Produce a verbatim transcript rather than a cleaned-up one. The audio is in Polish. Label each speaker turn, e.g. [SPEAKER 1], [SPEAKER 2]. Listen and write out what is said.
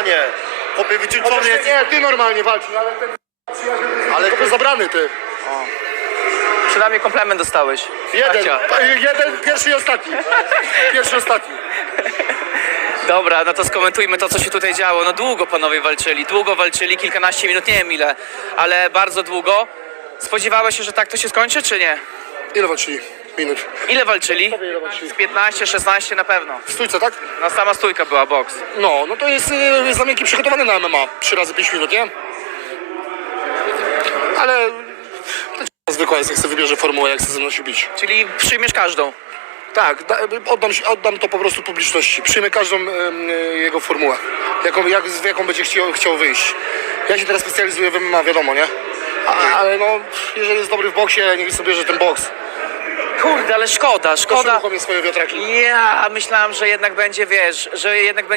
[SPEAKER 1] normalnie. Chłopie, wycieńczony jest.
[SPEAKER 2] Nie, ty normalnie walczysz, ale ten przyjaciel
[SPEAKER 1] Ale
[SPEAKER 2] jest zabrany, ty.
[SPEAKER 3] Przynajmniej komplement dostałeś.
[SPEAKER 2] Jeden,
[SPEAKER 3] Akcia.
[SPEAKER 2] jeden, pierwszy i ostatni. Pierwszy i ostatni.
[SPEAKER 3] Dobra, no to skomentujmy to, co się tutaj działo. No długo panowie walczyli, długo walczyli, kilkanaście minut, nie wiem ile, ale bardzo długo. Spodziewałeś się, że tak to się skończy, czy nie?
[SPEAKER 2] Ile walczyli? Minut.
[SPEAKER 3] Ile walczyli?
[SPEAKER 2] Ile walczyli?
[SPEAKER 3] Z piętnaście, szesnaście na pewno.
[SPEAKER 2] W stójce, tak?
[SPEAKER 3] No sama stójka była, boks.
[SPEAKER 2] No, no to jest y, znamienki przygotowany na M M A. Trzy razy pięć minut, nie? Ale... To zwykła jest, jak sobie wybierze formułę, jak chce ze mną się bić.
[SPEAKER 3] Czyli przyjmiesz każdą.
[SPEAKER 2] Tak, da, oddam, się- oddam to po prostu publiczności. Przyjmę każdą em, y, jego formułę, jaką, jak, z jaką będzie chciał, chciał wyjść. Ja się teraz specjalizuję w M M A, wiadomo, nie? A, ale no, jeżeli jest dobry w boksie, niech sobie bierze ten boks.
[SPEAKER 3] Kurde, ale szkoda, szkoda.
[SPEAKER 2] Szkoda. Swoje wiatraki.
[SPEAKER 3] Ja myślałem, że jednak będzie, wiesz, że jednak będzie